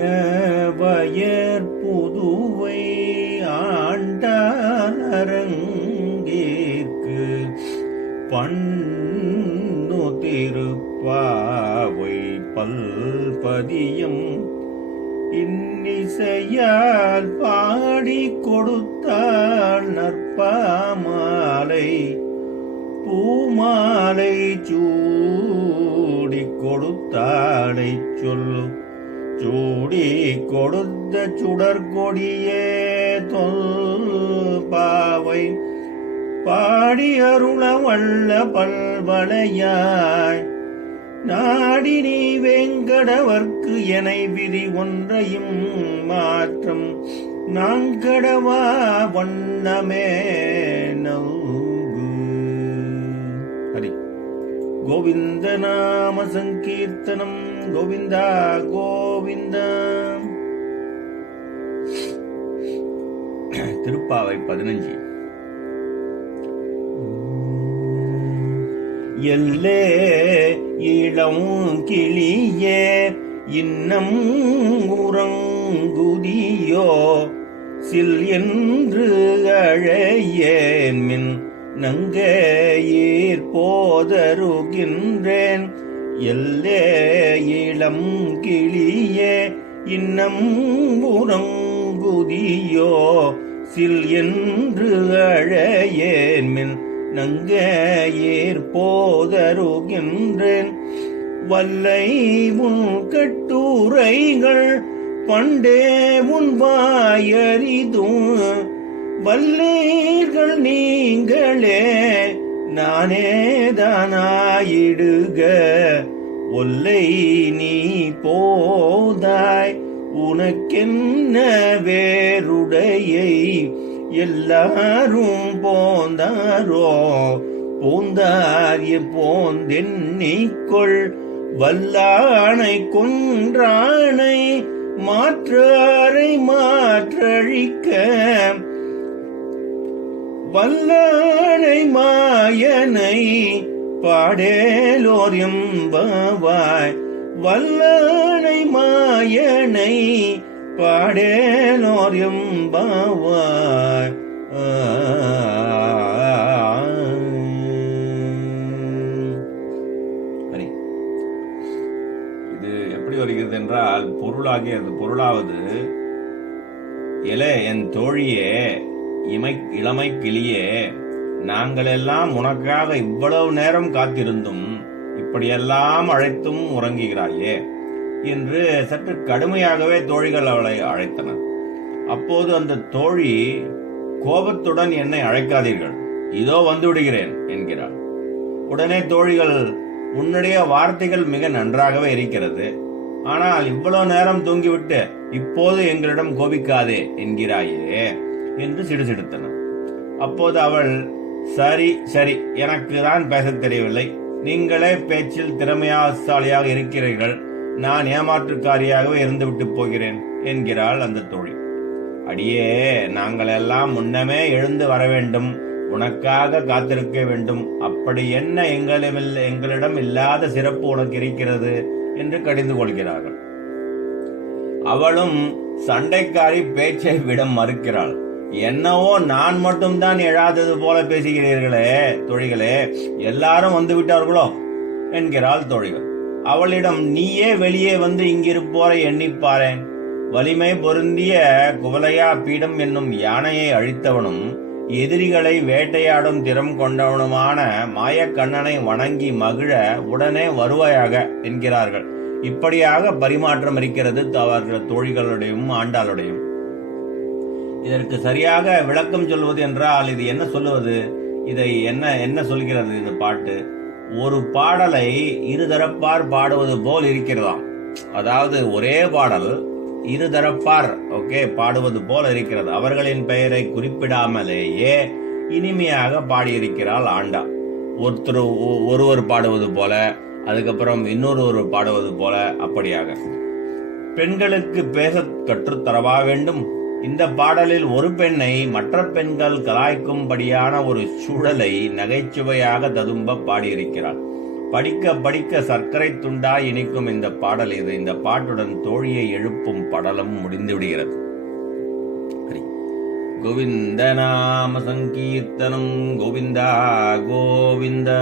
அன்னவயற் புதுவை ஆண்டாரங்கேற்கு பண்ணு திருப்பாவை பல்பதியம் இன்னிசையால் பாடி கொடுத்தாள் நற்பாமாலை பூமாலை சூடி கொடுத்தாளை சொல்லு சூடி கொடுத்த சுடற்கொடியே தொல்பாவை பாடி அருள வல்ல பல்வளையாய் நாடி நீ வேங்கடவர்க்கு எனை விதி ஒன்றையும் மாற்றம் நாங்கடவா வண்ணமே நல்கு. ஹரி கோவிந்த நாம சங்கீர்த்தனம். கோவிந்தா கோவிந்தா. திருப்பாவை 15. எல்லே இளம் கிளியே இன்னம் உறங்குதியோ சில் என்று அழையேன் மின் நங்கையீர் போதருகின்றேன். எல்லே இளம் கிளியே இன்னம் உறங்குதியோ சில் என்று அழையேன் மின் நங்கையீர் போதருகின்றேன். வல்லை உன் கட்டுரைகள் பண்டே உன் வாயறிதும் வல்லீர்கள் நீங்களே நானேதானாயிடுக. ஒல்லை நீ போதாய் உனக்கென்ன வேறுடையை எல்லாரும் போந்தாரோ போந்தார் போந்தென்னிக்கொள் வல்லானை கொன்றானை மாற்றாரை மாற்றழிக்க வல்லானை மாயனை பாடேலோர் எம்பவாய் வல்லானை மாயனை பாடேலோர் எம்பவாய். இது எப்படி வருகிறது என்றால் பொருளாவது எலே என் தோழியே இளமை கிளியே நாங்களெல்லாம் உனக்காக இவ்வளவு நேரம் காத்திருந்தும் இப்படியெல்லாம் அழைத்தும் உறங்குகிறாயே என்று சற்று கடுமையாகவே தோழிகள் அவளை அழைத்தனர். அப்போது அந்த தோழி கோபத்துடன் என்னை அழைக்காதீர்கள், இதோ வந்துவிடுகிறேன் என்கிறாள். உடனே தோழிகள், உன்னுடைய வார்த்தைகள் மிக நன்றாகவே இருக்கிறது, ஆனால் இவ்வளவு நேரம் தூங்கிவிட்டு இப்போது எங்களிடம் கோபிக்காதே என்கிறாயே என்று சிடுசிடுத்தனர். அப்போது அவள், சரி சரி, எனக்கு தான் பேசத் தெரியவில்லை, நீங்களே பேச்சில் திறமையாசாலியாக இருக்கிறீர்கள், நான் ஏமாற்றுக்காரியாகவே இருந்துவிட்டு போகிறேன் என்கிறாள் அந்த தோழி. அடியே, நாங்கள் எல்லாம் முன்னமே எழுந்து வர வேண்டும், உனக்காக காத்திருக்க வேண்டும், அப்படி என்ன எங்களிடம் இல்லாத சிறப்பு உனக்கு இருக்கிறது என்று கடிந்து கொள்கிறார்கள். அவளும் சண்டைக்காரி பேச்சை விட மறுக்கிறாள். என்னவோ நான் மட்டும்தான் எழாதது போல பேசுகிறீர்களே தோழிகளே, எல்லாரும் வந்து விட்டார்களோ என்கிறாள் தோழிகள். அவளிடம், நீயே வெளியே வந்து இங்கிருப்போரை எண்ணிப்பாரேன். வலிமை பொருந்திய குவலையா பீடம் என்னும் யானையை அழித்தவனும் எதிரிகளை வேட்டையாடும் திறம் கொண்டவனுமான மாயக்கண்ணனை வணங்கி மகிழ உடனே வருவாயாக என்கிறார்கள். இப்படியாக பரிமாற்றம் இருக்கிறது அவர்கள் தோழிகளுடையும் ஆண்டாளுடையும். இதற்கு சரியாக விளக்கம் சொல்வது என்றால் இது என்ன சொல்லுவது? இதை என்ன சொல்கிறது இந்த பாட்டு? ஒரு பாடலை இருதரப்பார் பாடுவது போல் இருக்கிறதாம். அதாவது ஒரே பாடல் இருதரப்பார் பாடுவது போல இருக்கிறது. அவர்களின் பெயரை குறிப்பிடாமலேயே இனிமையாக பாடியிருக்கிறாள் ஆண்டா. ஒருவர் பாடுவது போல, அதுக்கப்புறம் இன்னொரு பாடுவது போல, அப்படியாக. பெண்களுக்கு பேச கற்றுத்தரவா வேண்டும்? இந்த பாடலில் ஒரு பெண்ணை மற்ற பெண்கள் கலாய்க்கும்படியான ஒரு சூழலை நகைச்சுவையாக ததும்ப பாடியிருக்கிறார். படிக்க படிக்க சர்க்கரை துண்டாய் இனிக்கும் இந்த பாடல் இது. இந்த பாட்டுடன் தோழியை எழுப்பும் படலம் முடிந்து விடுகிறது. கோவிந்த நாம சங்கீர்த்தனம் கோவிந்தா கோவிந்தா.